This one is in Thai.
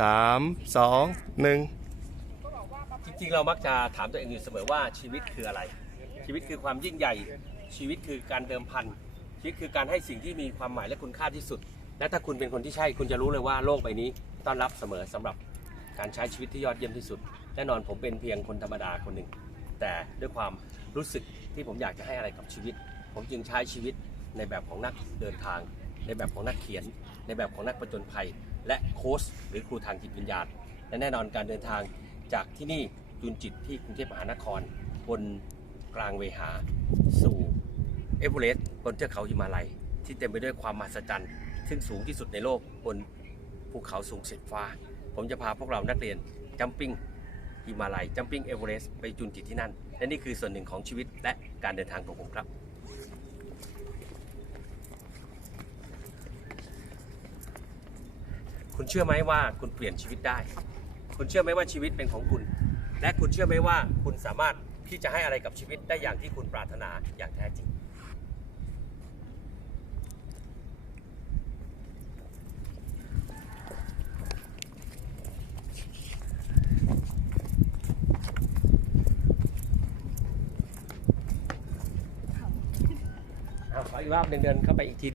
สามสองหนึ่งจริงๆ เรามักจะถามตัวเองอยู่เสมอว่าชีวิตคืออะไร ชีวิตคือความยิ่งใหญ่ ชีวิตคือการเดิมพันชีวิตคือการให้สิ่งที่มีความหมายและคุณค่าที่สุด และถ้าคุณเป็นคนที่ใช่คุณจะรู้เลยว่าโลกใบนี้ต้อนรับเสมอสำหรับการใช้ชีวิตที่ยอดเยี่ยมที่สุดแน่นอนผมเป็นเพียงคนธรรมดาคนหนึ่งแต่ด้วยความรู้สึกที่ผมอยากจะให้อะไรกับชีวิต ผมจึงใช้ชีวิตในแบบของนักเดินทาง ในแบบของนักเขียน ในแบบของนักประจนภัย และโค้ชหรือครูทางจิตวิญญาณและแน่นอนการเดินทางจากที่นี่จุนจิตที่กรุงเทพมหานคร บนกลางเวหา สู่เอเวอเรสต์บนเทือกเขาหิมาลัย ที่เต็มไปด้วยความมหัศจรรย์ ซึ่งสูงที่สุดในโลกบนภูเขาสูงสุดฟ้า ผมจะพาพวกเรานักเรียนจัมปิ้งหิมาลัยจัมปิ้งเอเวอเรสต์ไปจุนจิตที่นั่น และนี่คือส่วนหนึ่งของชีวิตและการเดินทางของผมครับ คุณเชื่อไหมว่าคุณเปลี่ยนชีวิตได้ คุณเชื่อไหมว่าชีวิตเป็นของคุณ และคุณเชื่อไหมว่าคุณสามารถที่จะให้อะไรกับชีวิตได้อย่างที่คุณปรารถนาอย่างแท้จริง เอาขออีกรอบหนึ่งเดินเข้าไปอีกที